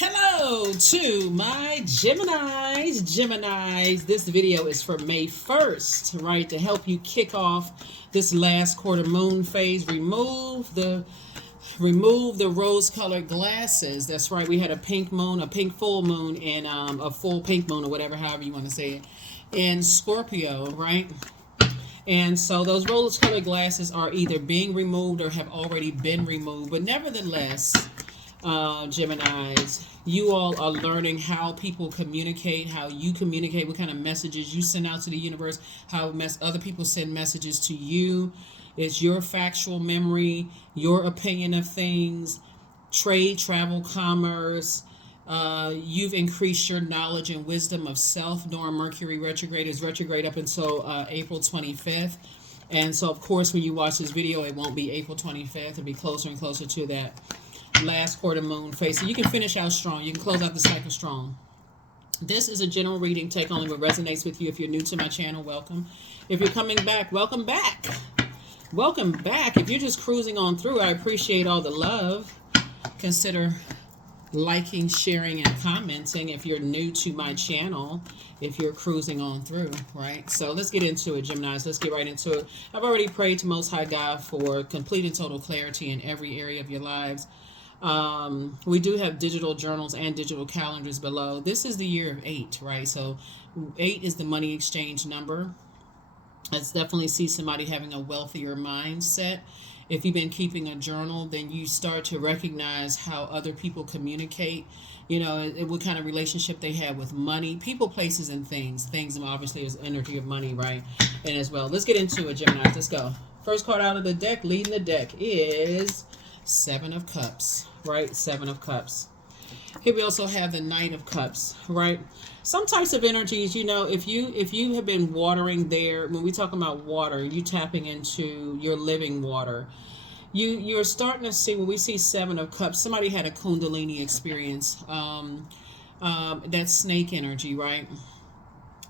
Hello to my Geminis. This video is for May 1st, right? To help you kick off this last quarter moon phase. Remove the rose-colored glasses. That's right. We had a pink moon, a pink full moon, and a full pink moon, or whatever, however you want to say it, in Scorpio, right? And so those rose-colored glasses are either being removed or have already been removed. But nevertheless, Geminis, you all are learning how people communicate, how you communicate, what kind of messages you send out to the universe, how other people send messages to you. It's your factual memory, your opinion of things, trade, travel, commerce. You've increased your knowledge and wisdom of self during Mercury retrograde. Is retrograde up until April 25th. And so, of course, when you watch this video, it won't be April 25th. It'll be closer and closer to that last quarter moon phase. So you can finish out strong. You can close out the cycle strong. This is a general reading. Take only what resonates with you. If you're new to my channel, welcome. If you're coming back, welcome back. Welcome back. If you're just cruising on through, I appreciate all the love. Consider liking, sharing, and commenting if you're new to my channel, if you're cruising on through, right? So let's get into it, Geminis. Let's get right into it. I've already prayed to Most High God for complete and total clarity in every area of your lives. We do have digital journals and digital calendars below. This is the year of 8, right? So 8 is the money exchange number. Let's definitely see somebody having a wealthier mindset. If you've been keeping a journal, then you start to recognize how other people communicate, what kind of relationship they have with money, people, places, and things. Things obviously is energy of money, right? And as well. Let's get into it, Gemini. Let's go. First card out of the deck, leading the deck, is Seven of Cups, right? Seven of Cups. Here we also have the Knight of Cups, right? Some types of energies, if you have been watering there, when we talk about water, you tapping into your living water, you're starting to see, when we see Seven of Cups, somebody had a Kundalini experience, that snake energy, right?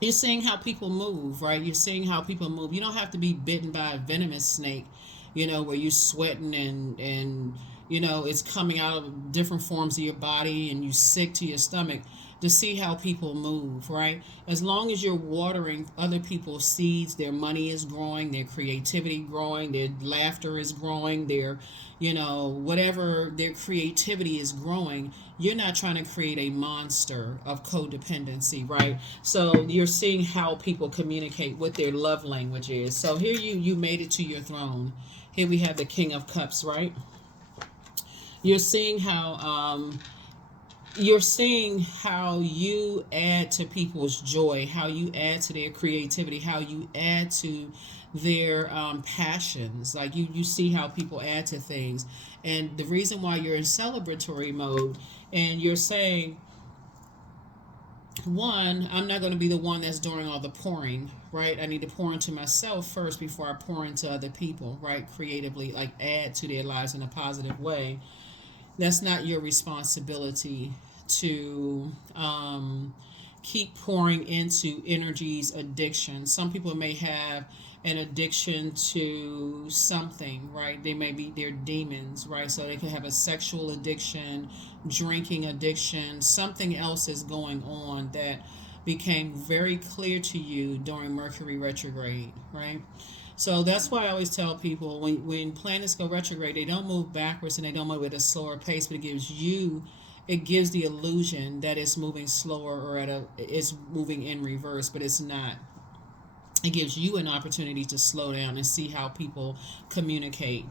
You're seeing how people move, right? You're seeing how people move. You don't have to be bitten by a venomous snake, where you're sweating and it's coming out of different forms of your body and you sick to your stomach, to see how people move, right? As long as you're watering other people's seeds, their money is growing, their creativity growing, their laughter is growing, their, whatever their creativity is growing, you're not trying to create a monster of codependency, right? So you're seeing how people communicate, what their love language is. So here you made it to your throne. Here we have the King of Cups, right? You're seeing how you add to people's joy, how you add to their creativity, how you add to their passions. Like you see how people add to things. And the reason why you're in celebratory mode, and you're saying, one, I'm not going to be the one that's doing all the pouring, right? I need to pour into myself first before I pour into other people, right? Creatively, like add to their lives in a positive way. That's not your responsibility to keep pouring into energies, addiction. Some people may have an addiction to something, right? They're demons, right? So they could have a sexual addiction, drinking addiction, something else is going on that became very clear to you during Mercury retrograde, right? So that's why I always tell people, when planets go retrograde, they don't move backwards and they don't move at a slower pace, but it gives the illusion that it's moving slower or it's moving in reverse, but it's not. It gives you an opportunity to slow down and see how people communicate.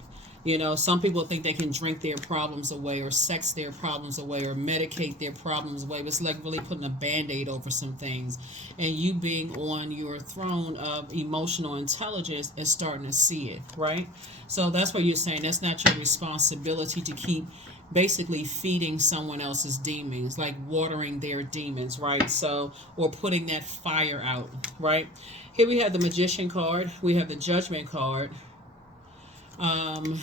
Some people think they can drink their problems away, or sex their problems away, or medicate their problems away. But it's like really putting a Band-Aid over some things. And you being on your throne of emotional intelligence is starting to see it, right? So that's what you're saying. That's not your responsibility to keep basically feeding someone else's demons, like watering their demons, right? So, or putting that fire out, right? Here we have the Magician card. We have the Judgment card. And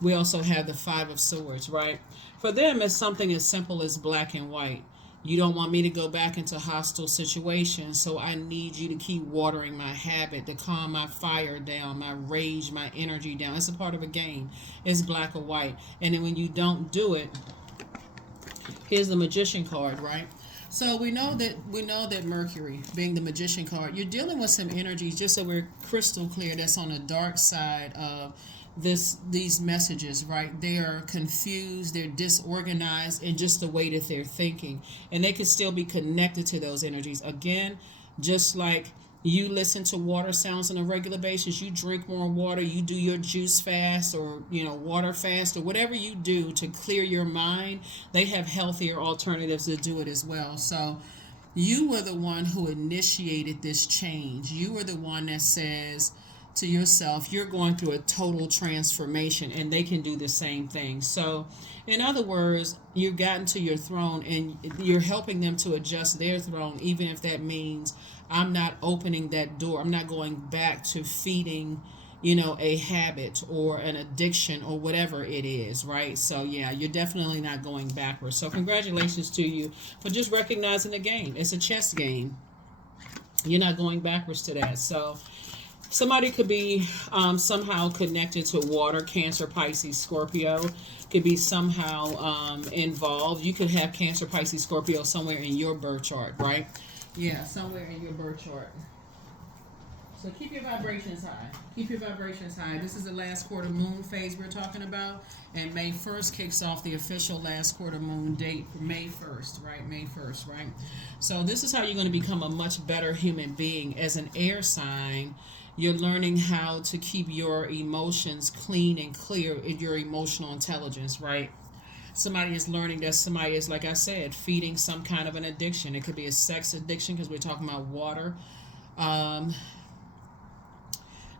we also have the Five of Swords, right? For them, it's something as simple as black and white. You don't want me to go back into hostile situations, so I need you to keep watering my habit, to calm my fire down, my rage, my energy down. It's a part of a game. It's black or white. And then when you don't do it, here's the Magician card, right? So we know that Mercury, being the Magician card, you're dealing with some energies, just so we're crystal clear, that's on the dark side of these messages, right? They are confused, they're disorganized in just the way that they're thinking, and they can still be connected to those energies. Again, just like you listen to water sounds on a regular basis, you drink more water, you do your juice fast, or water fast, or whatever you do to clear your mind, they have healthier alternatives to do it as well. So you were the one who initiated this change. You were the one that says to yourself, you're going through a total transformation, and they can do the same thing. So in other words, you've gotten to your throne, and you're helping them to adjust their throne, even if that means I'm not opening that door. I'm not going back to feeding a habit or an addiction or whatever it is, right? So yeah, you're definitely not going backwards. So congratulations to you for just recognizing the game. It's a chess game. You're not going backwards to that. So somebody could be somehow connected to water, Cancer, Pisces, Scorpio. Could be somehow involved. You could have Cancer, Pisces, Scorpio somewhere in your birth chart, right? Yeah, somewhere in your birth chart. So keep your vibrations high. Keep your vibrations high. This is the last quarter moon phase we're talking about. And May 1st kicks off the official last quarter moon date, May 1st, right? May 1st, right? So this is how you're going to become a much better human being. As an air sign, you're learning how to keep your emotions clean and clear in your emotional intelligence, right? Somebody is learning that somebody is, like I said, feeding some kind of an addiction. It could be a sex addiction, because we're talking about water.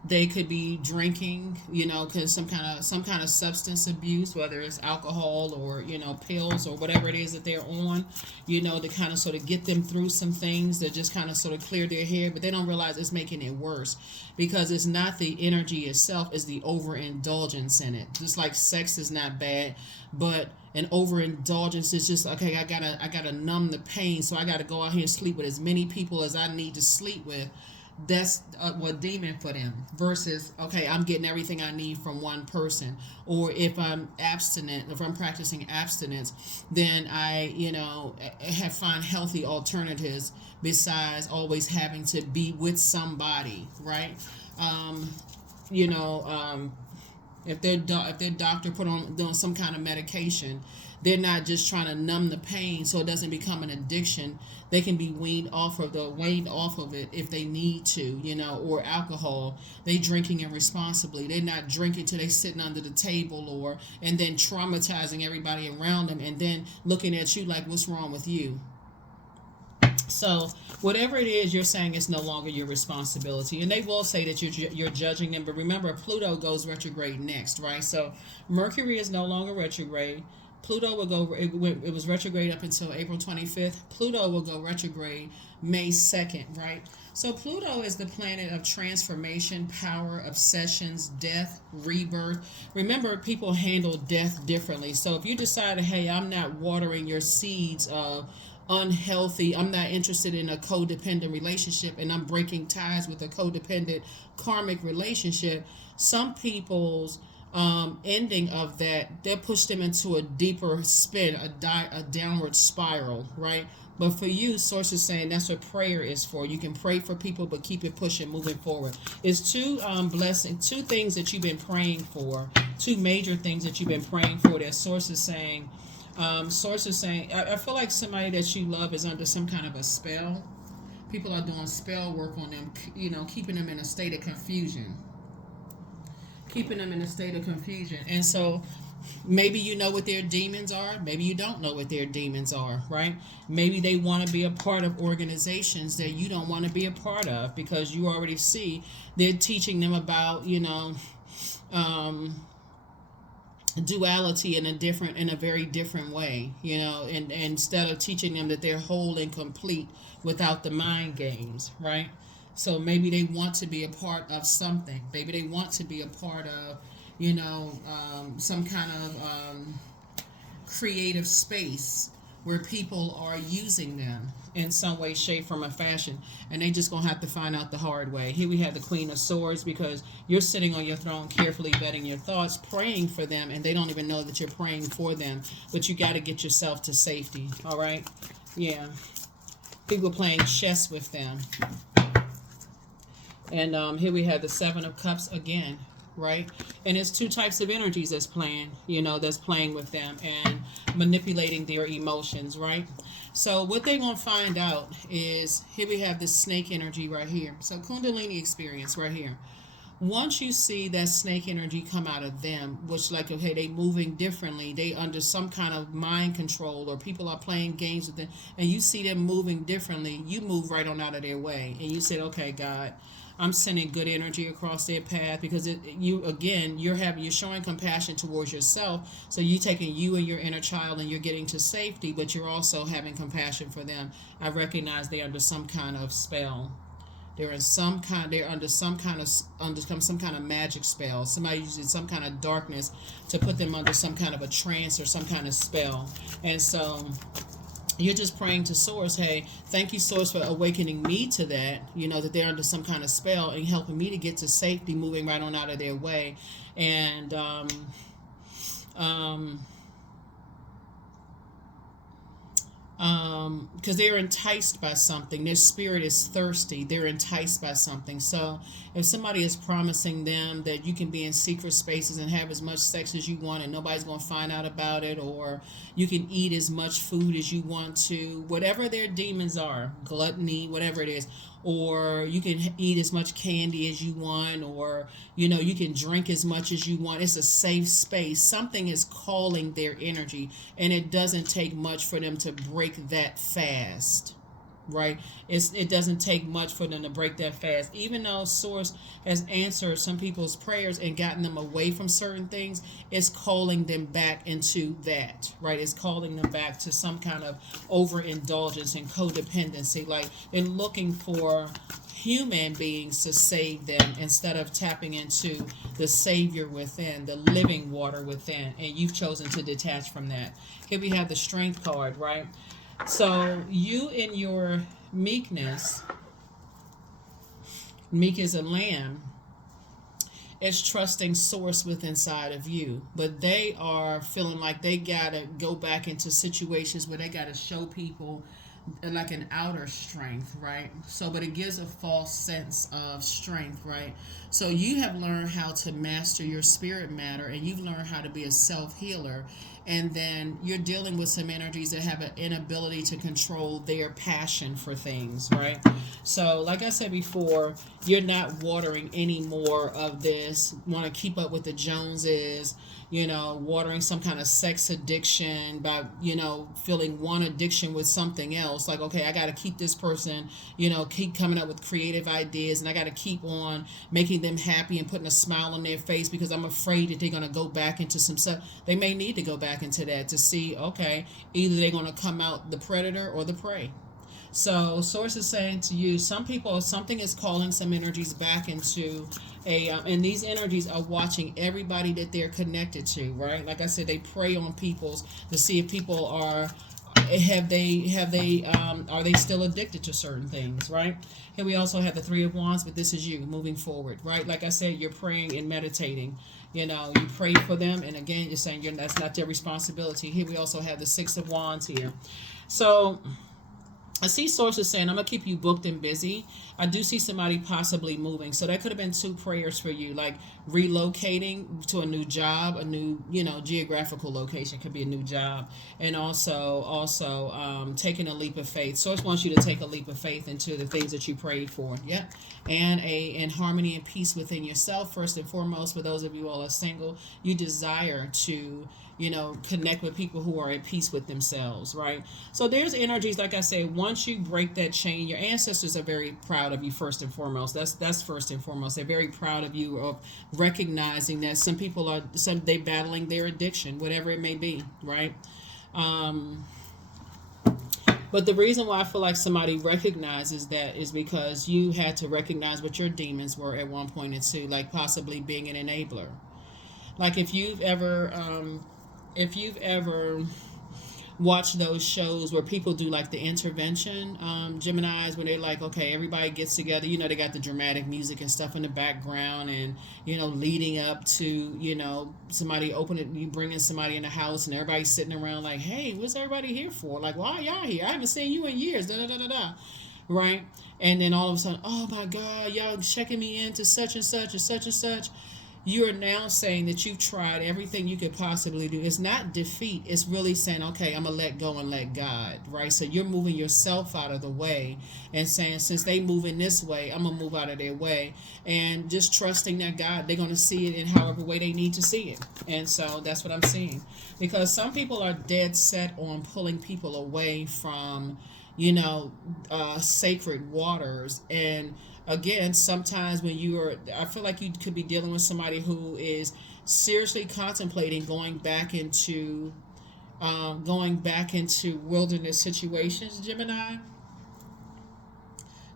They could be drinking, because some kind of substance abuse, whether it's alcohol or pills or whatever it is that they're on, to kind of sort of get them through some things, that just kind of sort of clear their head, but they don't realize it's making it worse, because it's not the energy itself, it's the overindulgence in it. Just like sex is not bad, but an overindulgence is just, okay, I gotta numb the pain, so I gotta go out here and sleep with as many people as I need to sleep with. That's what demon for them, versus, okay, I'm getting everything I need from one person. Or if I'm abstinent, if I'm practicing abstinence, then I have find healthy alternatives besides always having to be with somebody, right? you know, if their doctor put on doing some kind of medication, they're not just trying to numb the pain so it doesn't become an addiction. They can be weaned off of it if they need to, or alcohol. They drinking irresponsibly. They're not drinking till they sitting under the table and then traumatizing everybody around them and then looking at you like, what's wrong with you? So whatever it is you're saying, is no longer your responsibility. And they will say that you're judging them. But remember, Pluto goes retrograde next, right? So Mercury is no longer retrograde. Pluto will go, it was retrograde up until April 25th. Pluto will go retrograde May 2nd, right? So Pluto is the planet of transformation, power, obsessions, death, rebirth. Remember, people handle death differently. So if you decide, hey, I'm not watering your seeds of unhealthy, I'm not interested in a codependent relationship, and I'm breaking ties with a codependent karmic relationship, some people's ending of that, they'll push them into a deeper spin, a downward spiral, right? But for you, Source is saying that's what prayer is for. You can pray for people, but keep it pushing, moving forward. It's two things that you've been praying for, two major things that you've been praying for that Source is saying. I feel like somebody that you love is under some kind of a spell. People are doing spell work on them, keeping them in a state of confusion. And so maybe you know what their demons are. Maybe you don't know what their demons are, right? Maybe they want to be a part of organizations that you don't want to be a part of because you already see they're teaching them about, duality in a very different way, and instead of teaching them that they're whole and complete without the mind games, right? So maybe they want to be a part of something. Maybe they want to be a part of, some kind of creative space where people are using them in some way, shape, form, or fashion, and they just gonna have to find out the hard way. Here we have the Queen of Swords, because you're sitting on your throne, carefully vetting your thoughts, praying for them, and they don't even know that you're praying for them. But you got to get yourself to safety. All right, yeah. People playing chess with them. And here we have the Seven of Cups again, right? And it's two types of energies that's playing, that's playing with them and manipulating their emotions, right? So what they're going to find out is, here we have this snake energy right here. So Kundalini experience right here. Once you see that snake energy come out of them, which like, okay, they moving differently, they under some kind of mind control, or people are playing games with them, and you see them moving differently, you move right on out of their way, and you said, okay, God, I'm sending good energy across their path, because you're showing compassion towards yourself. So you taking you and your inner child, and you're getting to safety, but you're also having compassion for them. I recognize they're under some kind of spell. They're under some kind of magic spell. Somebody using some kind of darkness to put them under some kind of a trance or some kind of spell. And so you're just praying to Source, hey, thank you, Source, for awakening me to that, that they're under some kind of spell, and helping me to get to safety, moving right on out of their way. And because they're enticed by something. Their spirit is thirsty. They're enticed by something. So if somebody is promising them that you can be in secret spaces and have as much sex as you want and nobody's going to find out about it, or you can eat as much food as you want to, whatever their demons are, gluttony, whatever it is, or you can eat as much candy as you want, or you can drink as much as you want. It's a safe space. Something is calling their energy, and it doesn't take much for them to break that fast, right? It doesn't take much for them to break that fast. Even though Source has answered some people's prayers and gotten them away from certain things, it's calling them back into that, right? It's calling them back to some kind of overindulgence and codependency. Like, they're looking for human beings to save them instead of tapping into the Savior within, the living water within, and you've chosen to detach from that. Here we have the Strength card, right? So you, in your meekness, meek as a lamb, is trusting Source within inside of you, but they are feeling like they gotta go back into situations where they gotta show people like an outer strength, right? So, but it gives a false sense of strength, right? So you have learned how to master your spirit matter, and you've learned how to be a self-healer, and then you're dealing with some energies that have an inability to control their passion for things, right? So like I said before, you're not watering any more of this, want to keep up with the Joneses, watering some kind of sex addiction by, feeling one addiction with something else. Like, okay, I got to keep this person, keep coming up with creative ideas, and I got to keep on making them happy and putting a smile on their face, because I'm afraid that they're going to go back into some stuff. They may need to go back into that to see, okay, either they're going to come out the predator or the prey. So Source is saying to you, something is calling some energies back into and these energies are watching everybody that they're connected to, right? Like I said, they prey on people's to see if people are are they still addicted to certain things, right? Here we also have the Three of Wands, but this is you moving forward, right? Like I said, you're praying and meditating. You pray for them, and again, you're saying that's not their responsibility. Here we also have the Six of Wands here. So I see Sources saying, I'm going to keep you booked and busy. I do see somebody possibly moving. So that could have been two prayers for you, like relocating to a new job, a new, geographical location. Could be a new job. And also taking a leap of faith. Source wants you to take a leap of faith into the things that you prayed for. Yep. And in harmony and peace within yourself. First and foremost, for those of you all are single, you desire to connect with people who are at peace with themselves, right? So there's energies, like I said, once you break that chain, your ancestors are very proud of you, first and foremost. That's first and foremost. They're very proud of you, of recognizing that some people they battling their addiction, whatever it may be, right? But the reason why I feel like somebody recognizes that is because you had to recognize what your demons were at one point and two, like possibly being an enabler. Like if you've ever watch those shows where people do like the intervention, Geminis, when they're like, okay, everybody gets together, they got the dramatic music and stuff in the background, and leading up to somebody opening, you bringing somebody in the house, and everybody's sitting around like, hey, what's everybody here for? Like, why are y'all here? I haven't seen you in years. Da da da da da. Right? And then all of a sudden, oh my God, y'all checking me into such and such and such and such. You are now saying that you've tried everything you could possibly do. It's not defeat. It's really saying, okay, I'm going to let go and let God, right? So you're moving yourself out of the way and saying, since they move in this way, I'm going to move out of their way. And just trusting that God, they're going to see it in however way they need to see it. And so that's what I'm seeing. Because some people are dead set on pulling people away from, sacred waters. And again, sometimes when I feel like you could be dealing with somebody who is seriously contemplating going back into wilderness situations, Gemini.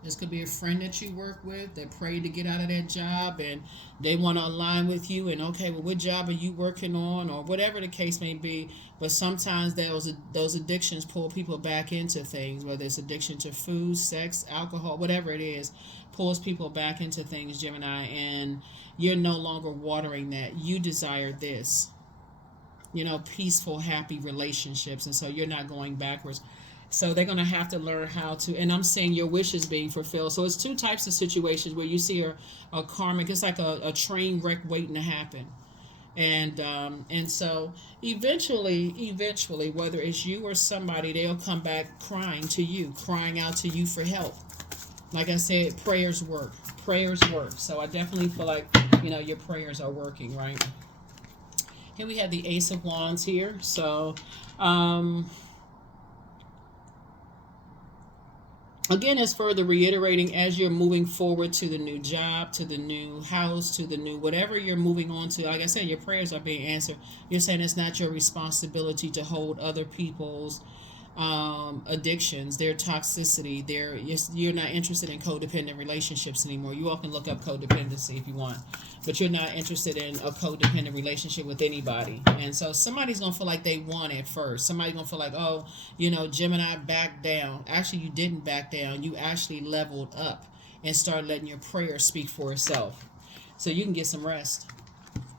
This could be a friend that you work with that prayed to get out of that job, and they want to align with you, and okay, well, what job are you working on, or whatever the case may be. But sometimes those addictions pull people back into things, whether it's addiction to food, sex, alcohol, whatever it is, pulls people back into things, Gemini, and you're no longer watering that. You desire this, peaceful, happy relationships, and so you're not going backwards. So they're going to have to learn how to, and I'm saying your wishes being fulfilled. So it's two types of situations where you see a karmic, it's like a train wreck waiting to happen. And so eventually, whether it's you or somebody, they'll come back crying to you, crying out to you for help. Like I said, prayers work. Prayers work. So I definitely feel like, your prayers are working, right? Here we have the Ace of Wands here. So, again, it's further reiterating as you're moving forward to the new job, to the new house, to the new whatever you're moving on to. Like I said, your prayers are being answered. You're saying it's not your responsibility to hold other people's addictions, their toxicity, you're not interested in codependent relationships anymore. You all can look up codependency if you want, but you're not interested in a codependent relationship with anybody. And so somebody's gonna feel like they won at first. Somebody's gonna feel like, oh, Gemini backed down. Actually, you didn't back down. You actually leveled up and started letting your prayer speak for itself, so you can get some rest.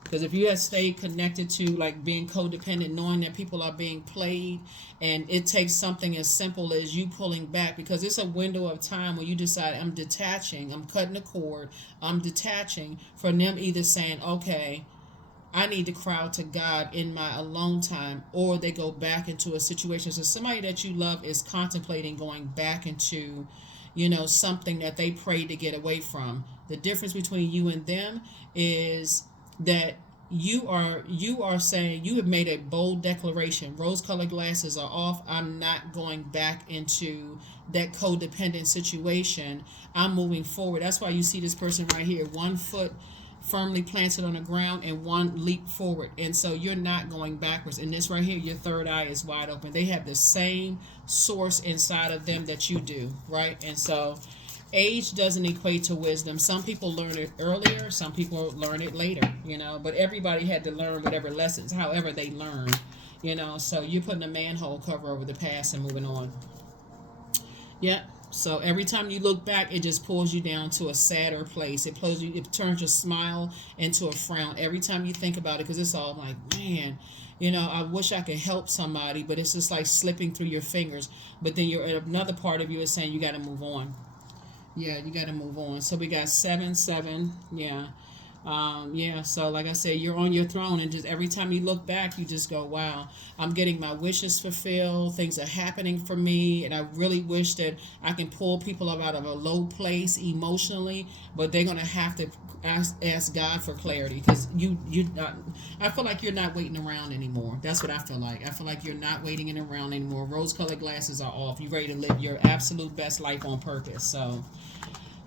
Because if you have stayed connected to like being codependent, knowing that people are being played, and it takes something as simple as you pulling back, because it's a window of time when you decide, I'm detaching, I'm cutting the cord, I'm detaching, from them either saying, okay, I need to cry out to God in my alone time, or they go back into a situation. So somebody that you love is contemplating going back into, something that they prayed to get away from. The difference between you and them is that you are saying, you have made a bold declaration. Rose-colored glasses are off. I'm not going back into that codependent situation. I'm moving forward. That's why you see this person right here, 1 foot firmly planted on the ground and 1 leap forward. And so you're not going backwards. And this right here, your third eye is wide open. They have the same source inside of them that you do, right? And so age doesn't equate to wisdom. Some people learn it earlier, some people learn it later, but everybody had to learn whatever lessons, however they learn, so you're putting a manhole cover over the past and moving on. Yeah. So every time you look back, it just pulls you down to a sadder place. It turns your smile into a frown every time you think about it, because it's all like, man, I wish I could help somebody, but it's just like slipping through your fingers. But then another part of you is saying you got to move on. Yeah, you got to move on. So we got 7, 7. Yeah. So like I said, you're on your throne, and just every time you look back, you just go, wow, I'm getting my wishes fulfilled. Things are happening for me. And I really wish that I can pull people up out of a low place emotionally, but they're going to have to ask God for clarity, because I feel like you're not waiting around anymore. That's what I feel like. I feel like you're not waiting around anymore. Rose-colored glasses are off. You're ready to live your absolute best life on purpose. So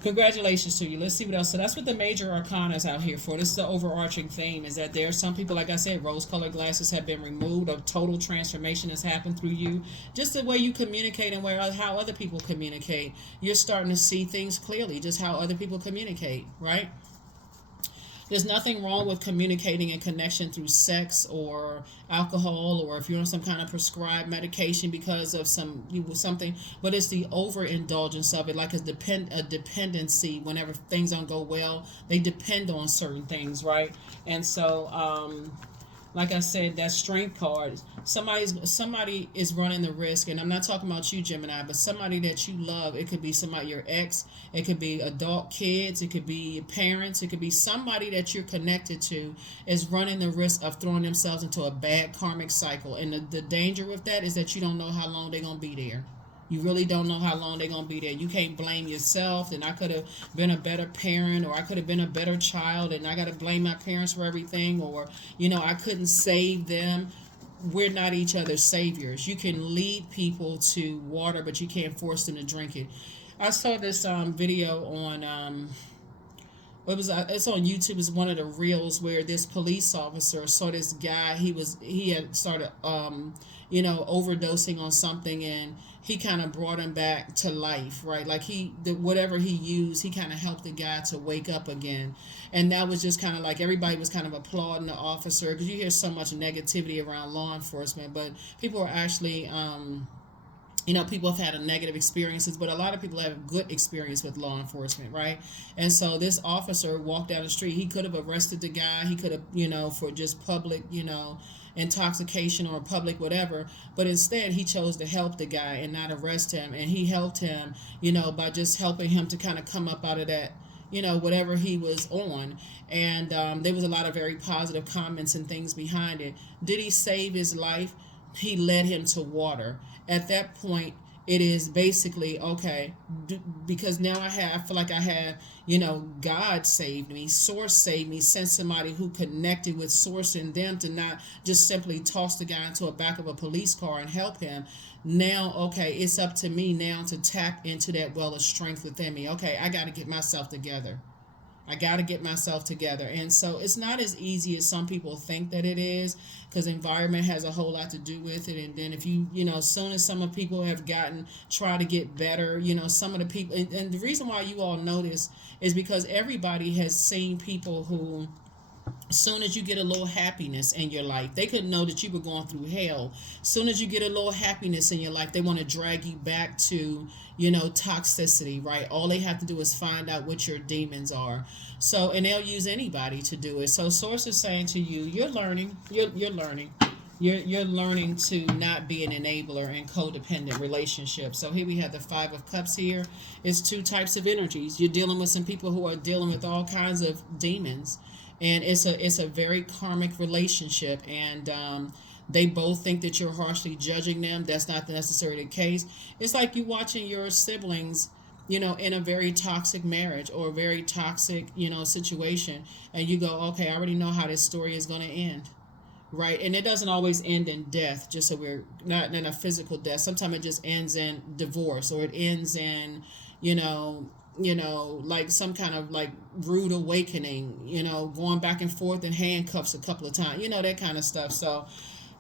congratulations to you. Let's see what else. So that's what the major arcana is out here for. This is the overarching theme, is that there are some people, like I said, rose-colored glasses have been removed. A total transformation has happened through you. Just the way you communicate and how other people communicate. You're starting to see things clearly, just how other people communicate, right? There's nothing wrong with communicating and connection through sex or alcohol, or if you're on some kind of prescribed medication because of something. But it's the overindulgence of it, like a dependency. Whenever things don't go well, they depend on certain things, right? And so, like I said, that strength card, somebody is running the risk, and I'm not talking about you, Gemini, but somebody that you love. It could be somebody, your ex, it could be adult kids, it could be your parents, it could be somebody that you're connected to is running the risk of throwing themselves into a bad karmic cycle. And the danger with that is that you don't know how long they're gonna be there. You really don't know how long they're going to be there. You can't blame yourself, and I could have been a better parent, or I could have been a better child, and I got to blame my parents for everything, or, I couldn't save them. We're not each other's saviors. You can lead people to water, but you can't force them to drink it. I saw this video on it's on YouTube. It's one of the reels where this police officer saw this guy. He had started overdosing on something, and he kind of brought him back to life, right? Like whatever he used, he kind of helped the guy to wake up again. And that was just kind of like everybody was kind of applauding the officer, because you hear so much negativity around law enforcement, but people are actually people have had a negative experiences, but a lot of people have a good experience with law enforcement, right? And so this officer walked down the street. He could have arrested the guy. He could have, for just public, intoxication or public whatever. But instead, he chose to help the guy and not arrest him. And he helped him, by just helping him to kind of come up out of that, whatever he was on. And there was a lot of very positive comments and things behind it. Did he save his life? He led him to water. At that point, it is basically, okay, because now I feel like I have, God saved me, Source saved me, sent somebody who connected with Source and them to not just simply toss the guy into the back of a police car and help him. Now, okay, it's up to me now to tap into that well of strength within me. Okay, I got to get myself together. And so it's not as easy as some people think that it is, because environment has a whole lot to do with it. And then if as soon as some of people have try to get better, some of the people, and the reason why you all know this is because everybody has seen people who, as soon as you get a little happiness in your life, they couldn't know that you were going through hell. As soon as you get a little happiness in your life, they want to drag you back to, toxicity, right? All they have to do is find out what your demons are. So, and they'll use anybody to do it. So Source is saying to you, you're learning. You're learning to not be an enabler in codependent relationships. So here we have the Five of Cups here. It's two types of energies. You're dealing with some people who are dealing with all kinds of demons. And it's a very karmic relationship, and they both think that you're harshly judging them. That's not necessarily the case. It's like you watching your siblings, in a very toxic marriage or a very toxic, situation, and you go, okay, I already know how this story is going to end, right? And it doesn't always end in death, just so we're not in a physical death. Sometimes it just ends in divorce, or it ends in, like some kind of like rude awakening, going back and forth in handcuffs a couple of times, that kind of stuff. So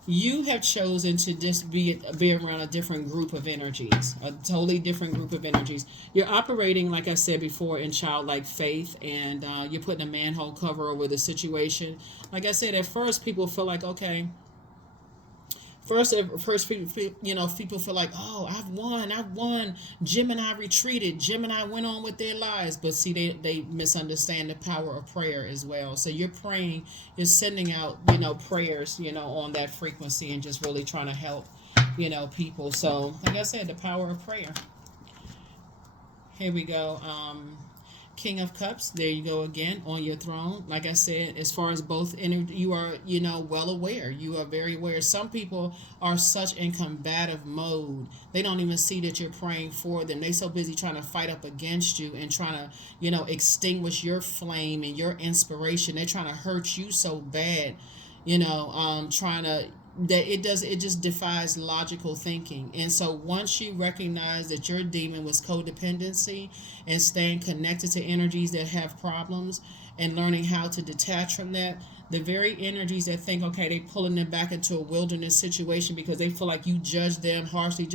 you have chosen to just be around a different group of energies, a totally different group of energies. You're operating, like I said before, in childlike faith, and you're putting a manhole cover over the situation. Like I said, at first people feel like, okay, First, people feel like, oh, I've won. Gemini retreated. Gemini went on with their lives. But see, they misunderstand the power of prayer as well. So you're praying, you're sending out, prayers, on that frequency, and just really trying to help, people. So, like I said, the power of prayer. Here we go. King of Cups, there you go again on your throne. Like I said, as far as both energy, you are, well aware. You are very aware. Some people are such in combative mode. They don't even see that you're praying for them. They so busy trying to fight up against you and trying to, extinguish your flame and your inspiration. They're trying to hurt you so bad, trying to, that it just defies logical thinking. And so once you recognize that your demon was codependency and staying connected to energies that have problems and learning how to detach from that, The very energies that think, okay, they pulling them back into a wilderness situation because they feel like you judge them harshly.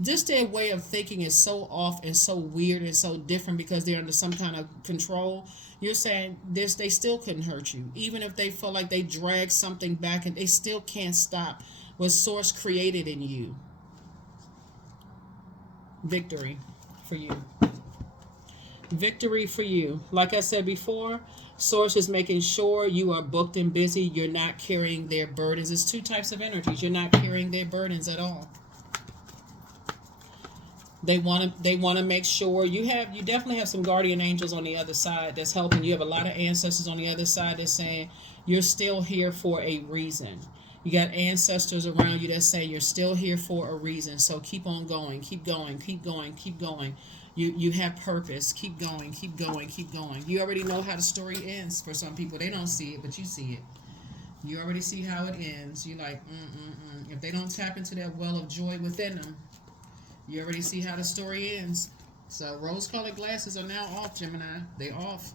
Just their way of thinking is so off and so weird and so different because they're under some kind of control. You're saying this, they still couldn't hurt you. Even if they feel like they drag something back and they still can't stop what Source created in you. Victory for you. Victory for you. Like I said before, Source is making sure you are booked and busy. You're not carrying their burdens. It's two types of energies. You're not carrying their burdens at all. They want to make sure you definitely have some guardian angels on the other side that's helping. You have a lot of ancestors on the other side that's saying you're still here for a reason. You got ancestors around you that say you're still here for a reason. So keep on going, keep going, keep going, keep going. You have purpose. Keep going, keep going, keep going. You already know how the story ends. For some people, they don't see it, but you see it. You already see how it ends. You're like, If they don't tap into that well of joy within them, you already see how the story ends. So rose-colored glasses are now off, Gemini. They're off.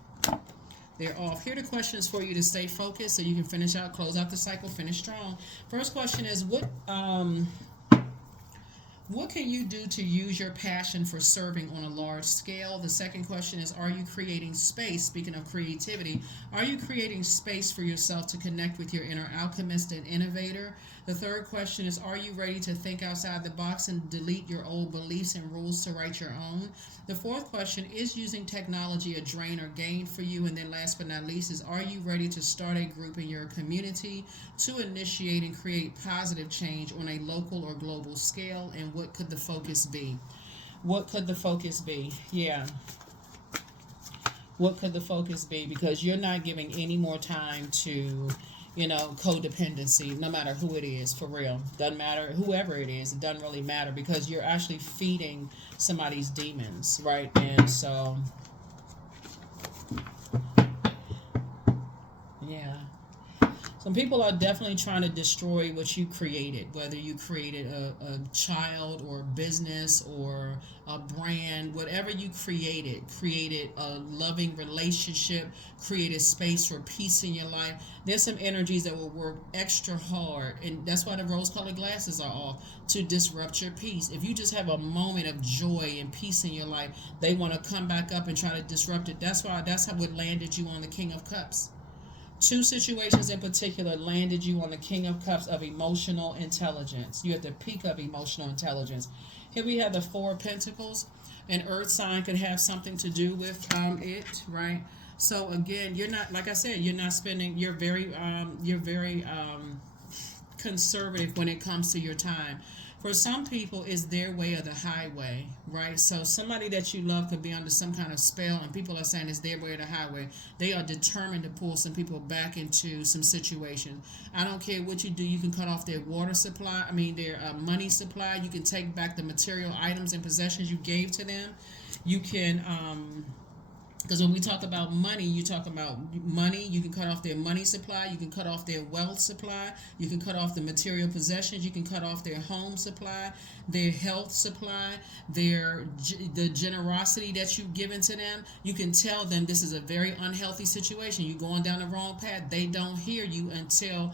They're off. Here are the questions for you to stay focused so you can close out the cycle, finish strong. First question is, what can you do to use your passion for serving on a large scale? The second question is, are you creating space? Speaking of creativity, are you creating space for yourself to connect with your inner alchemist and innovator? The third question is, are you ready to think outside the box and delete your old beliefs and rules to write your own? The fourth question is, using technology a drain or gain for you? And then last but not least is, are you ready to start a group in your community to initiate and create positive change on a local or global scale? And what could the focus be? What could the focus be? Yeah. What could the focus be? Because you're not giving any more time to codependency, no matter who it is, for real. Doesn't matter, whoever it is, it doesn't really matter because you're actually feeding somebody's demons, right? And so, yeah. Some people are definitely trying to destroy what you created, whether you created a child or a business or a brand, whatever you created a loving relationship, created space for peace in your life. There's some energies that will work extra hard, and that's why the rose-colored glasses are off, to disrupt your peace. If you just have a moment of joy and peace in your life, they want to come back up and try to disrupt it. That's how it landed you on the King of Cups. Two situations in particular landed you on the King of Cups of emotional intelligence. You're at the peak of emotional intelligence. Here we have the Four of Pentacles. An earth sign could have something to do with it, right? So again, you're not, like I said, you're not spending, you're very conservative when it comes to your time. For some people, it's their way or the highway, right? So somebody that you love could be under some kind of spell, and people are saying it's their way or the highway. They are determined to pull some people back into some situation. I don't care what you do. You can cut off their water supply, their money supply. You can take back the material items and possessions you gave to them. You can... because when we talk about money, you talk about money. You can cut off their money supply. You can cut off their wealth supply. You can cut off the material possessions. You can cut off their home supply, their health supply, the generosity that you've given to them. You can tell them this is a very unhealthy situation. You're going down the wrong path. They don't hear you until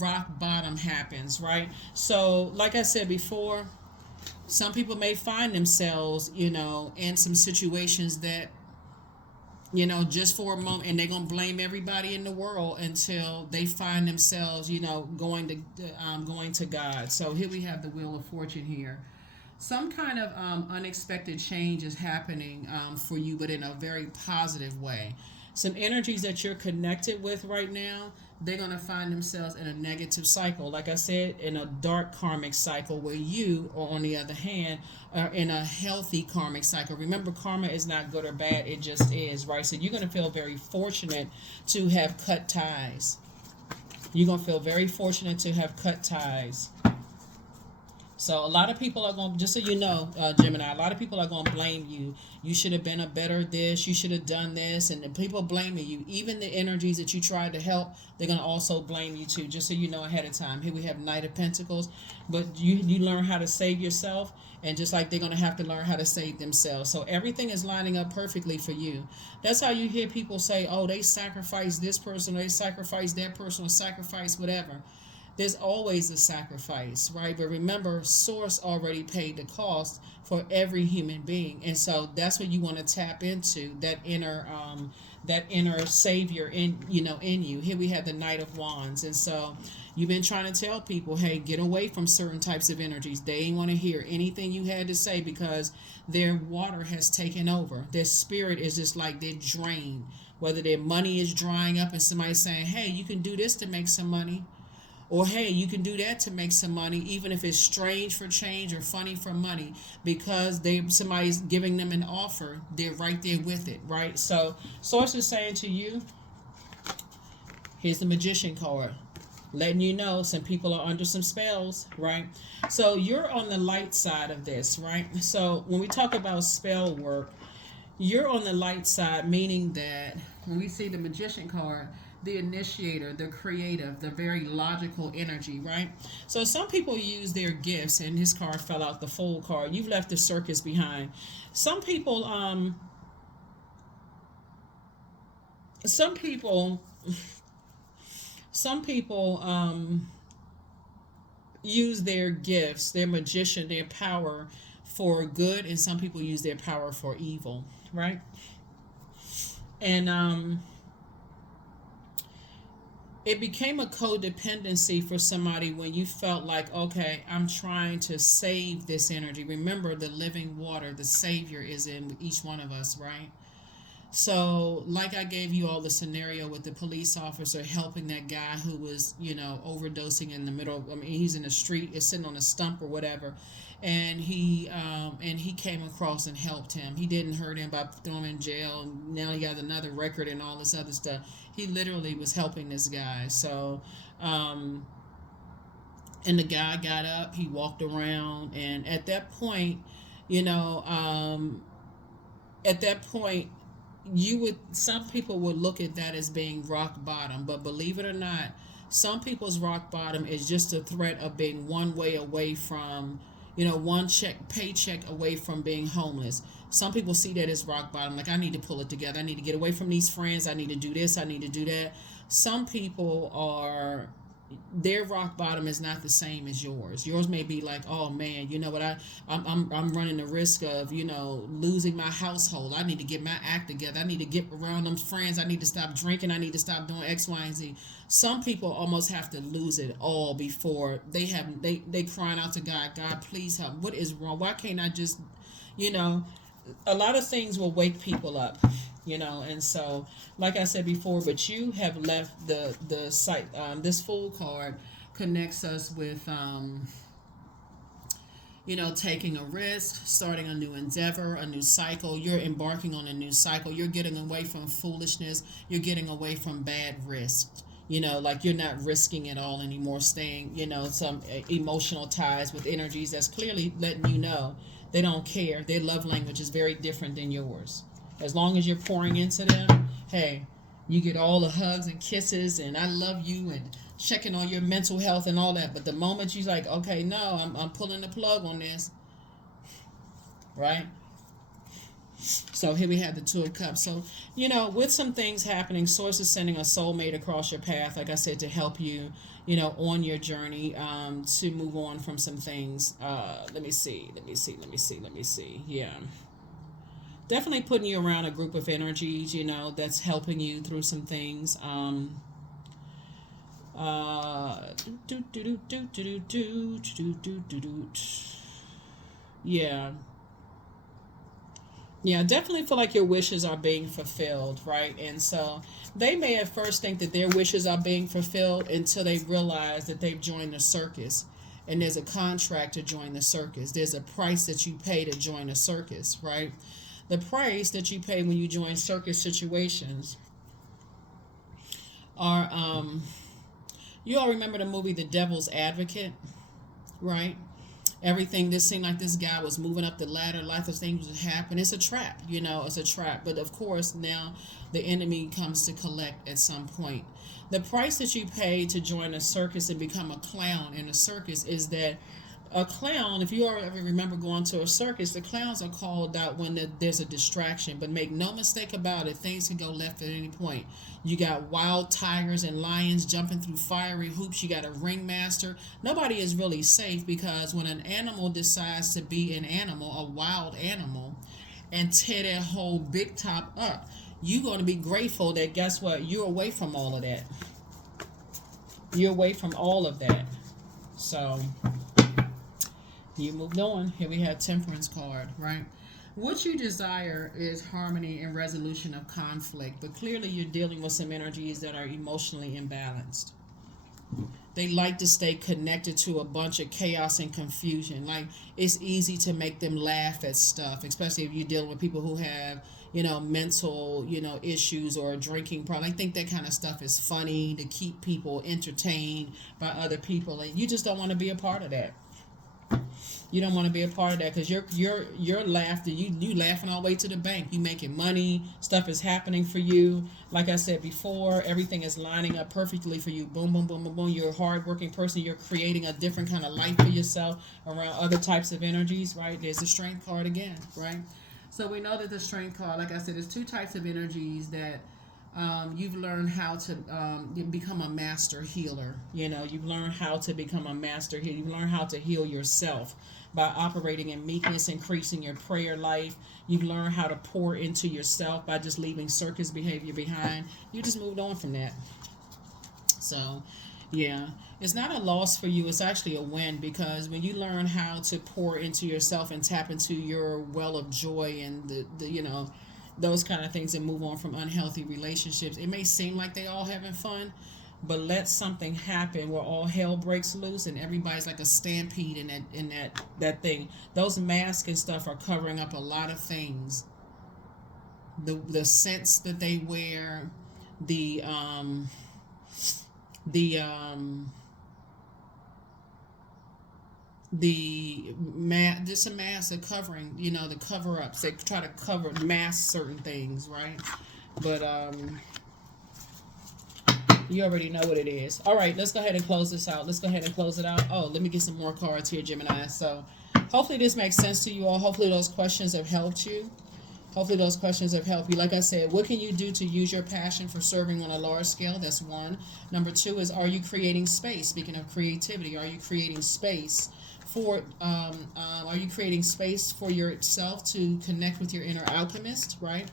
rock bottom happens, right? So, like I said before, some people may find themselves, in some situations that, just for a moment, and they're going to blame everybody in the world until they find themselves, going to God. So here we have the Wheel of Fortune here. Some kind of unexpected change is happening for you, but in a very positive way. Some energies that you're connected with right now, they're going to find themselves in a negative cycle. Like I said, in a dark karmic cycle, where you, or on the other hand, are in a healthy karmic cycle. Remember, karma is not good or bad. It just is, right? So you're going to feel very fortunate to have cut ties. You're going to feel very fortunate to have cut ties. So a lot of people are going, just so you know, Gemini, a lot of people are going to blame you. You should have been a better this. You should have done this. And the people blaming you, even the energies that you tried to help, they're going to also blame you too, just so you know ahead of time. Here we have Knight of Pentacles. But you learn how to save yourself. And just like they're going to have to learn how to save themselves. So everything is lining up perfectly for you. That's how you hear people say, oh, they sacrificed this person, or they sacrificed that person, or sacrifice whatever. There's always a sacrifice, right? But remember, source already paid the cost for every human being. And so that's what you want to tap into, that inner savior in you. Here we have the Knight of Wands. And so you've been trying to tell people, hey, get away from certain types of energies. They ain't want to hear anything you had to say because their water has taken over. Their spirit is just like they're drained. Whether their money is drying up and somebody's saying, hey, you can do this to make some money, or hey, you can do that to make some money, even if it's strange for change or funny for money, because somebody's giving them an offer, they're right there with it, right? So source is saying to you, here's the Magician card, letting you know some people are under some spells, right? So you're on the light side of this, right? So when we talk about spell work, you're on the light side, meaning that when we see the Magician card, the initiator, the creative, the very logical energy, right? So some people use their gifts, and his card fell out, the Fool card. You've left the circus behind. Some people, some people, some people use their gifts, their magician, their power for good, and some people use their power for evil, right? And it became a codependency for somebody when you felt like, okay, I'm trying to save this energy. Remember, the living water, the savior is in each one of us, right? So, like I gave you all the scenario with the police officer helping that guy who was, overdosing in the middle. I mean, he's in the street, is sitting on a stump or whatever, and he came across and helped him. He didn't hurt him by throwing him in jail. And now he got another record and all this other stuff. He literally was helping this guy. So, and the guy got up, he walked around, and at that point, you know, at that point some people would look at that as being rock bottom, but believe it or not, some people's rock bottom is just a threat of being one way away from, one paycheck away from being homeless. Some people see that as rock bottom, like, I need to pull it together, I need to get away from these friends, I need to do this, I need to do that. Some people are, their rock bottom is not the same as yours. Yours may be like, oh man, you know what, I'm running the risk of, losing my household. I need to get my act together. I need to get around them friends. I need to stop drinking. I need to stop doing X, Y, and Z. Some people almost have to lose it all before they crying out to God, God, please help. What is wrong? Why can't I just, you know, a lot of things will wake people up, and so, like I said before, but you have left the site. This Fool card connects us with, taking a risk, starting a new endeavor, a new cycle. You're embarking on a new cycle. You're getting away from foolishness. You're getting away from bad risks. Like, you're not risking it all anymore, staying, some emotional ties with energies that's clearly letting you know they don't care. Their love language is very different than yours. As long as you're pouring into them, hey, you get all the hugs and kisses and I love you and checking on your mental health and all that. But the moment you're like, okay, no, I'm pulling the plug on this, right? So here we have the Two of Cups. So, with some things happening, Source is sending a soulmate across your path, like I said, to help you, on your journey, to move on from some things. Let me see. Yeah. Definitely putting you around a group of energies, that's helping you through some things. Yeah. Yeah, definitely feel like your wishes are being fulfilled, right? And so they may at first think that their wishes are being fulfilled until they realize that they've joined the circus. And there's a contract to join the circus. There's a price that you pay to join a circus, right? The price that you pay when you join circus situations are, you all remember the movie The Devil's Advocate, right? Everything, this seemed like this guy was moving up the ladder, life of things would happen. It's a trap, it's a trap. But of course, now the enemy comes to collect at some point. The price that you pay to join a circus and become a clown in a circus is that a clown, if you ever remember going to a circus, the clowns are called out when there's a distraction. But make no mistake about it, things can go left at any point. You got wild tigers and lions jumping through fiery hoops. You got a ringmaster. Nobody is really safe, because when an animal decides to be an animal, a wild animal, and tear that whole big top up, you're going to be grateful that, guess what, you're away from all of that. You're away from all of that. So you moved on. Here we have Temperance card, right? What you desire is harmony and resolution of conflict, but clearly you're dealing with some energies that are emotionally imbalanced. They like to stay connected to a bunch of chaos and confusion. Like, it's easy to make them laugh at stuff, especially if you're dealing with people who have, mental, issues or drinking problem. I think that kind of stuff is funny to keep people entertained by other people, and you just don't want to be a part of that. You don't want to be a part of that, because you're laughter. You laughing all the way to the bank. You making money. Stuff is happening for you. Like I said before, everything is lining up perfectly for you. Boom, boom, boom, boom, boom. You're a hardworking person. You're creating a different kind of life for yourself around other types of energies, right? There's the Strength card again, right? So we know that the Strength card, like I said, there's two types of energies that you've learned how to become a master healer. You've learned how to become a master healer. You've learned how to heal yourself by operating in meekness, increasing your prayer life. You've learned how to pour into yourself by just leaving circus behavior behind. You just moved on from that. So, yeah, it's not a loss for you. It's actually a win, because when you learn how to pour into yourself and tap into your well of joy and the those kind of things, and move on from unhealthy relationships. It may seem like they all having fun, but let something happen where all hell breaks loose and everybody's like a stampede in that thing. Those masks and stuff are covering up a lot of things. The scents that they wear, the just a mask of covering, the cover ups. They try to mask certain things, right? But you already know what it is. All right, let's go ahead and close this out. Let's go ahead and close it out. Oh, let me get some more cards here, Gemini. So hopefully this makes sense to you all. Hopefully those questions have helped you. Hopefully those questions have helped you. Like I said, what can you do to use your passion for serving on a large scale? That's one. Number two is, are you creating space? Speaking of creativity, are you creating space for yourself to connect with your inner alchemist, right?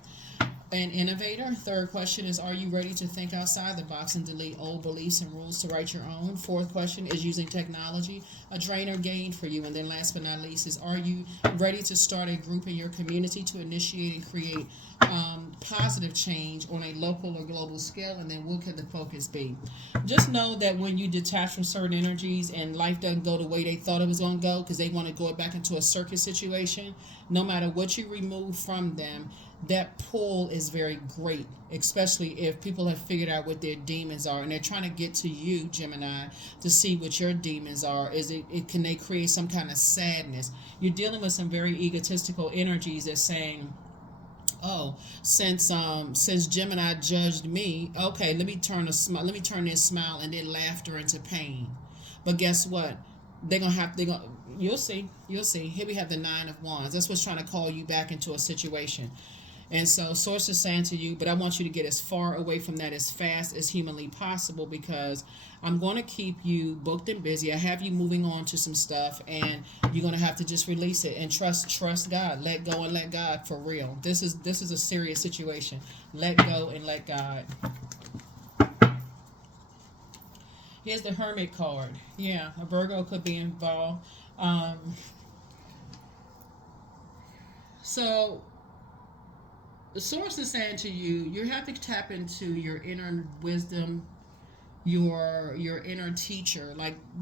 An innovator. Third question is, are you ready to think outside the box and delete old beliefs and rules to write your own? Fourth question is, using technology a drain or gain for you? And then last but not least is, are you ready to start a group in your community to initiate and create positive change on a local or global scale? And then what could the focus be? Just know that when you detach from certain energies and life doesn't go the way they thought it was going to go, because they want to go back into a circus situation, no matter what you remove from them, that pull is very great, especially if people have figured out what their demons are and they're trying to get to you, Gemini, to see what your demons are. Can they create some kind of sadness? You're dealing with some very egotistical energies that's saying, oh, since Gemini judged me, okay, let me turn this smile and then laughter into pain. But guess what? You'll see. Here we have the Nine of Wands. That's what's trying to call you back into a situation. And so Source is saying to you, but I want you to get as far away from that as fast as humanly possible, because I'm going to keep you booked and busy. I have you moving on to some stuff, and you're going to have to just release it and trust God. Let go and let God, for real. This is a serious situation. Let go and let God. Here's the Hermit card. Yeah, a Virgo could be involved. So the Source is saying to you, you have to tap into your inner wisdom, your inner teacher,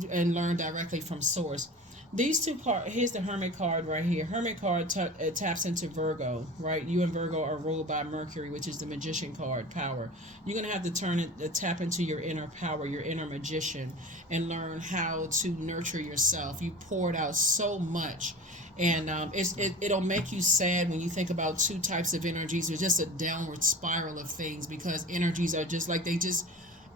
and learn directly from Source. These two part, here's the Hermit card right here. Hermit card taps into Virgo, right? You and Virgo are ruled by Mercury, which is the Magician card, power. You're gonna have to tap into your inner power, your inner magician, and learn how to nurture yourself. You poured out so much, and it'll make you sad when you think about two types of energies. It's just a downward spiral of things, because energies are just like, they just,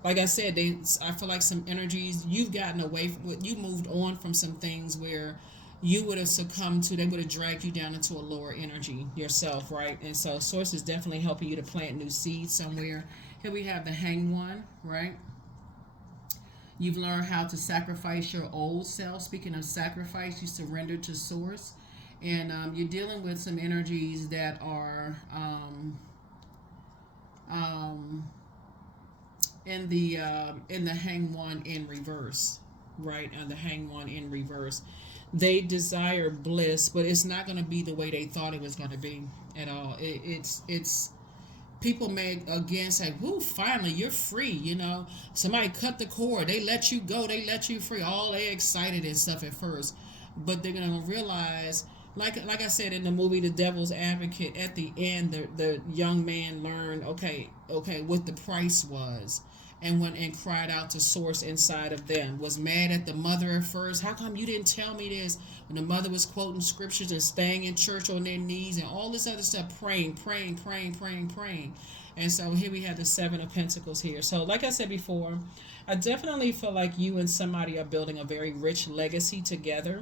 like I said, I feel like some energies you've gotten away from, you moved on from some things where you would have succumbed to, they would have dragged you down into a lower energy yourself, right? And so source is definitely helping you to plant new seeds somewhere. Here we have the Hanged One, right? You've learned how to sacrifice your old self. Speaking of sacrifice, you surrender to source, and you're dealing with some energies that are in the Hanged One in reverse, right? And the Hanged One in reverse, they desire bliss, but it's not going to be the way they thought it was going to be at all. It's people may again say, "Woo, finally you're free." You know, somebody cut the cord, they let you go, they let you free. All they excited and stuff at first, but they're gonna realize, like I said in the movie The Devil's Advocate, at the end, the young man learned, okay, what the price was, and went and cried out to source inside of them. Was mad at the mother at first. How come you didn't tell me this? When the mother was quoting scriptures and staying in church on their knees and all this other stuff, praying. And so here we have the Seven of Pentacles here. So like I said before, I definitely feel like you and somebody are building a very rich legacy together.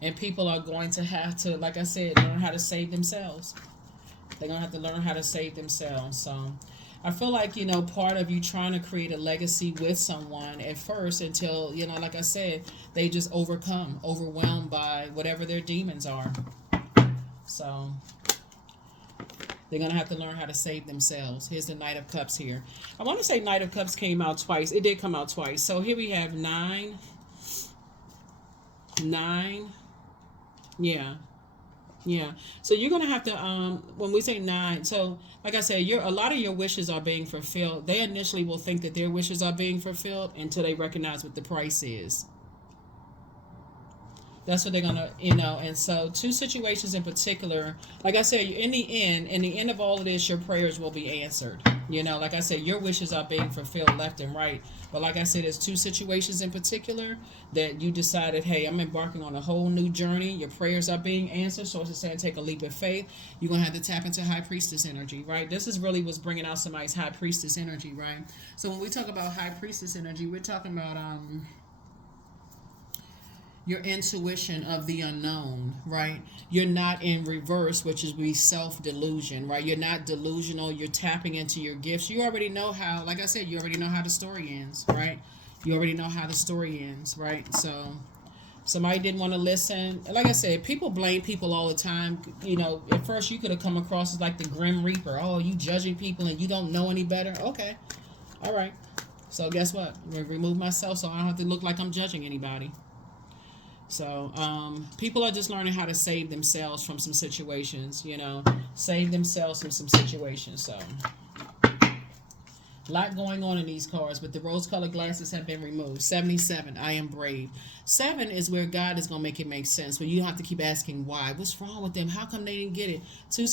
And people are going to have to, like I said, learn how to save themselves. They're going to have to learn how to save themselves. So I feel like, part of you trying to create a legacy with someone at first, until, like I said, they just overwhelmed by whatever their demons are. So they're going to have to learn how to save themselves. Here's the Knight of Cups here. I want to say Knight of Cups came out twice. It did come out twice. So here we have 9. Yeah. So you're going to have to, when we say 9, so like I said, a lot of your wishes are being fulfilled. They initially will think that their wishes are being fulfilled until they recognize what the price is. That's what they're going to, and so 2 situations in particular, like I said, in the end of all of this, your prayers will be answered. Like I said, your wishes are being fulfilled left and right. But like I said, there's 2 situations in particular that you decided, hey, I'm embarking on a whole new journey. Your prayers are being answered. So it's saying take a leap of faith. You're going to have to tap into High Priestess energy, right? This is really what's bringing out somebody's High Priestess energy, right? So when we talk about High Priestess energy, we're talking about your intuition of the unknown, right? You're not in reverse, which is self-delusion, right? You're not delusional. You're tapping into your gifts. You already know how, like I said, you already know how the story ends, right? You already know how the story ends, right? So somebody didn't want to listen. Like I said, people blame people all the time. At first you could have come across as like the Grim Reaper. Oh, you judging people and you don't know any better. Okay. All right. So guess what? I'm going to remove myself so I don't have to look like I'm judging anybody. So people are just learning how to save themselves from some situations, save themselves from some situations. So a lot going on in these cards, but the rose-colored glasses have been removed. 77, I am brave. 7 is where God is going to make it make sense, but you don't have to keep asking why. What's wrong with them? How come they didn't get it? 2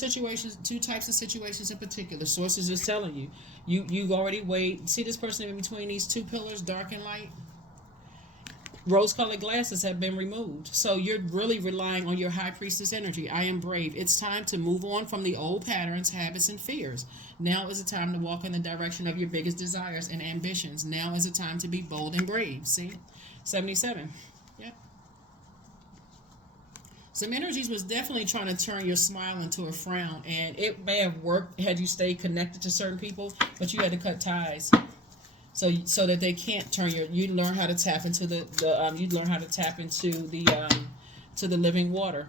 types of situations in particular. Sources just telling you. You've already weighed. See this person in between these 2 pillars, dark and light? Rose-colored glasses have been removed. So you're really relying on your High Priestess energy. I am brave. It's time to move on from the old patterns, habits, and fears. Now is the time to walk in the direction of your biggest desires and ambitions. Now is the time to be bold and brave. See? 77. Yep. Some energies was definitely trying to turn your smile into a frown. And it may have worked had you stayed connected to certain people, but you had to cut ties. So that they can't turn you learn how to tap into you learn how to tap into to the living water.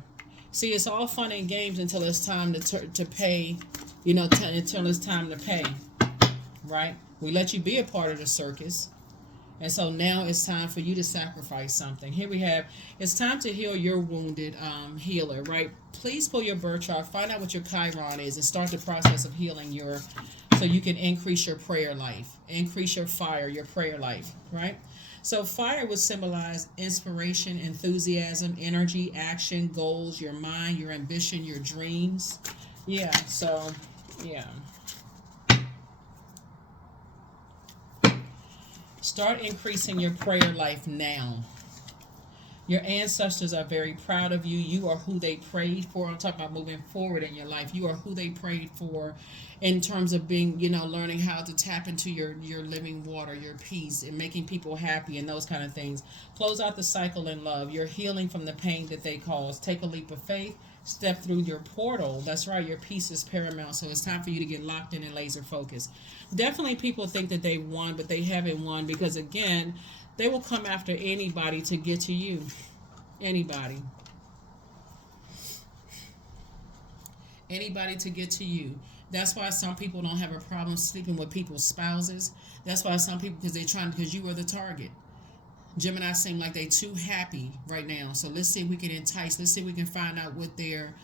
See, it's all fun and games until it's time to pay, until it's time to pay, right? We let you be a part of the circus. And so now it's time for you to sacrifice something. Here we have, it's time to heal your wounded healer, right? Please pull your birth chart, find out what your Chiron is, and start the process of healing so you can increase your prayer life, increase your fire, your prayer life, right? So fire would symbolize inspiration, enthusiasm, energy, action, goals, your mind, your ambition, your dreams. Yeah, so yeah. Start increasing your prayer life now. Your ancestors are very proud of you. You are who they prayed for. I'm talking about moving forward in your life. You are who they prayed for in terms of being, learning how to tap into your living water, your peace, and making people happy and those kind of things. Close out the cycle in love. You're healing from the pain that they caused. Take a leap of faith. Step through your portal. That's right. Your peace is paramount. So it's time for you to get locked in and laser focused. Definitely people think that they won, but they haven't won because, again, they will come after anybody to get to you. Anybody. Anybody to get to you. That's why some people don't have a problem sleeping with people's spouses. That's why some people, because you are the target. Gemini seem like they too happy right now. So let's see if we can entice. Let's see if we can find out what their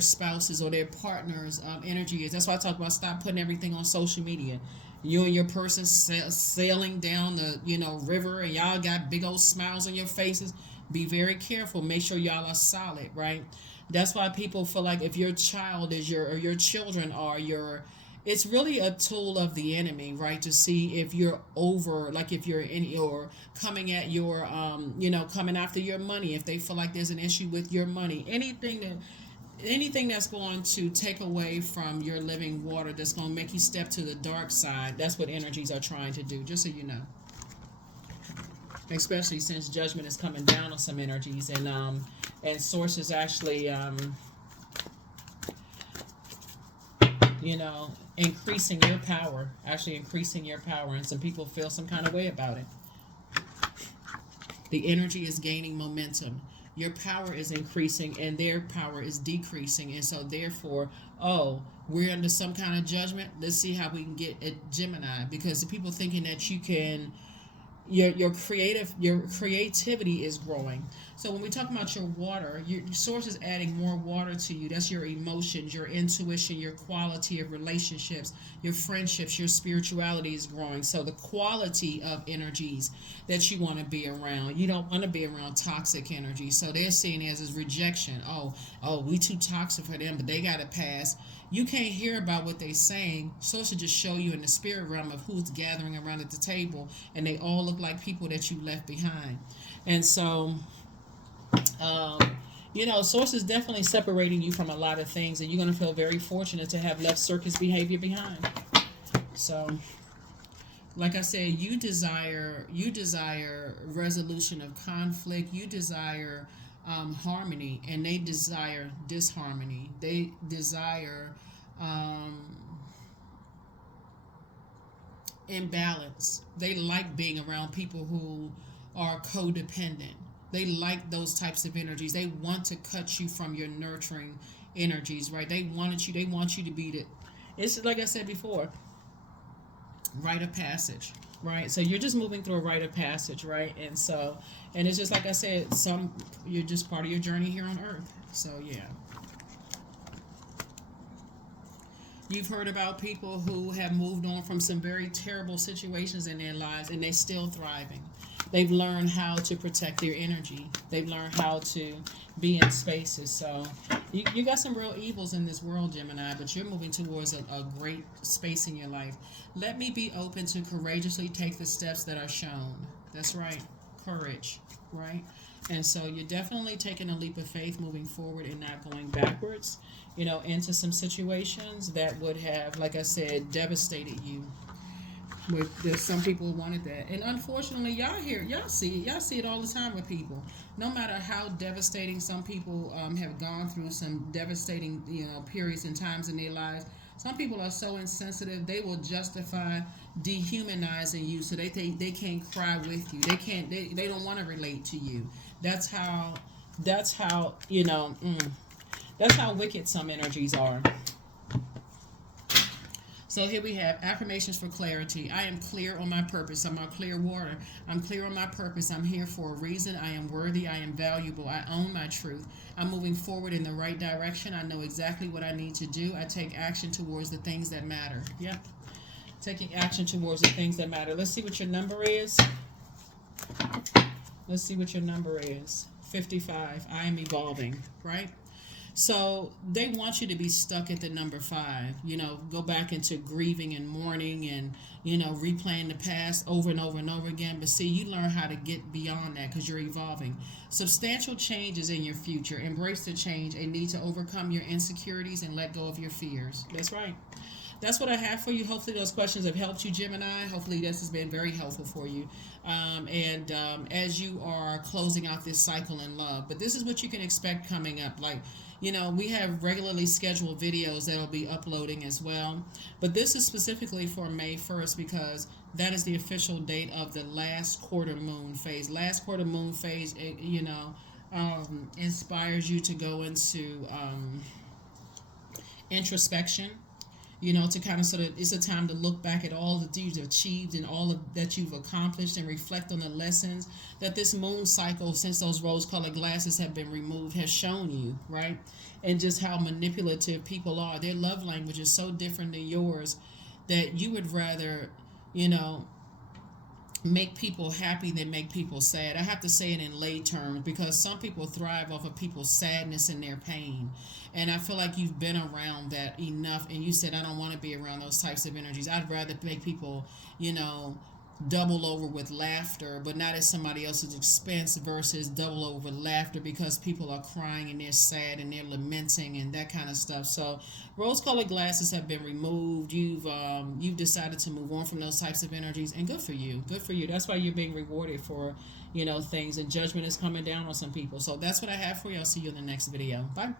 spouses or their partners' energy is. That's why I talk about stop putting everything on social media. You and your person sailing down the river, and y'all got big old smiles on your faces. Be very careful. Make sure y'all are solid, right? That's why people feel like if your child is your children are your, it's really a tool of the enemy, right? To see if you're over, like if you're in or coming at your, coming after your money. If they feel like there's an issue with your money, anything that's going to take away from your living water, that's going to make you step to the dark side, that's what energies are trying to do, just so you know. Especially since judgment is coming down on some energies, and source is actually increasing your power, and some people feel some kind of way about it. The energy is gaining momentum. Your power is increasing and their power is decreasing. And so therefore, we're under some kind of judgment. Let's see how we can get at Gemini, because the people thinking that you can, your creativity is growing. So when we talk about your water, your source is adding more water to you. That's your emotions, your intuition, your quality of relationships, your friendships, your spirituality is growing. So the quality of energies that you want to be around, you don't want to be around toxic energy. So they're seeing it as rejection. We too toxic for them, but they got to pass. You can't hear about what they're saying. Source will just show you in the spirit realm of who's gathering around at the table, and they all look like people that you left behind. And so source is definitely separating you from a lot of things, and you're going to feel very fortunate to have left circus behavior behind. So, like I said, you desire resolution of conflict. You desire harmony, and they desire disharmony. They desire imbalance. They like being around people who are codependent. They like those types of energies. They want to cut you from your nurturing energies, right? They want you to be it's like I said before, rite of passage, right? So you're just moving through a rite of passage, right? And it's just like I said, you're just part of your journey here on earth. So yeah. You've heard about people who have moved on from some very terrible situations in their lives, and they're still thriving. They've learned how to protect their energy. They've learned how to be in spaces. So you got some real evils in this world, Gemini, but you're moving towards a great space in your life. Let me be open to courageously take the steps that are shown. That's right. Courage, right? And so you're definitely taking a leap of faith, moving forward and not going backwards, into some situations that would have, like I said, devastated you. There's some people wanted that, and unfortunately, y'all see it all the time with people. No matter how devastating some people have gone through some devastating periods and times in their lives, some people are so insensitive they will justify dehumanizing you so they can't cry with you. They don't want to relate to you. That's how that's how wicked some energies are. So here we have affirmations for clarity. I am clear on my purpose. I'm a clear water. I'm clear on my purpose. I'm here for a reason. I am worthy. I am valuable. I own my truth. I'm moving forward in the right direction. I know exactly what I need to do. I take action towards the things that matter. Yep. Taking action towards the things that matter. Let's see what your number is. Let's see what your number is. 55. I am evolving, right? So they want you to be stuck at the number 5. Go back into grieving and mourning and, replaying the past over and over and over again. But see, you learn how to get beyond that because you're evolving. Substantial changes in your future. Embrace the change and need to overcome your insecurities and let go of your fears. That's right. That's what I have for you. Hopefully those questions have helped you, Gemini. Hopefully this has been very helpful for you. As you are closing out this cycle in love. But this is what you can expect coming up. We have regularly scheduled videos that will be uploading as well. But this is specifically for May 1st because that is the official date of the last quarter moon phase. Last quarter moon phase, inspires you to go into introspection, to kind of it's a time to look back at all that you've achieved and all of that you've accomplished and reflect on the lessons that this moon cycle, since those rose-colored glasses have been removed, has shown you, right? And just how manipulative people are. Their love language is so different than yours that you would rather, make people happy than make people sad. I have to say it in lay terms because some people thrive off of people's sadness and their pain. And I feel like you've been around that enough and you said, I don't want to be around those types of energies. I'd rather make people, double over with laughter, but not at somebody else's expense versus double over with laughter because people are crying and they're sad and they're lamenting and that kind of stuff. So rose-colored glasses have been removed. You've decided to move on from those types of energies, and good for you. Good for you. That's why you're being rewarded for, things, and judgment is coming down on some people. So that's what I have for you. I'll see you in the next video. Bye.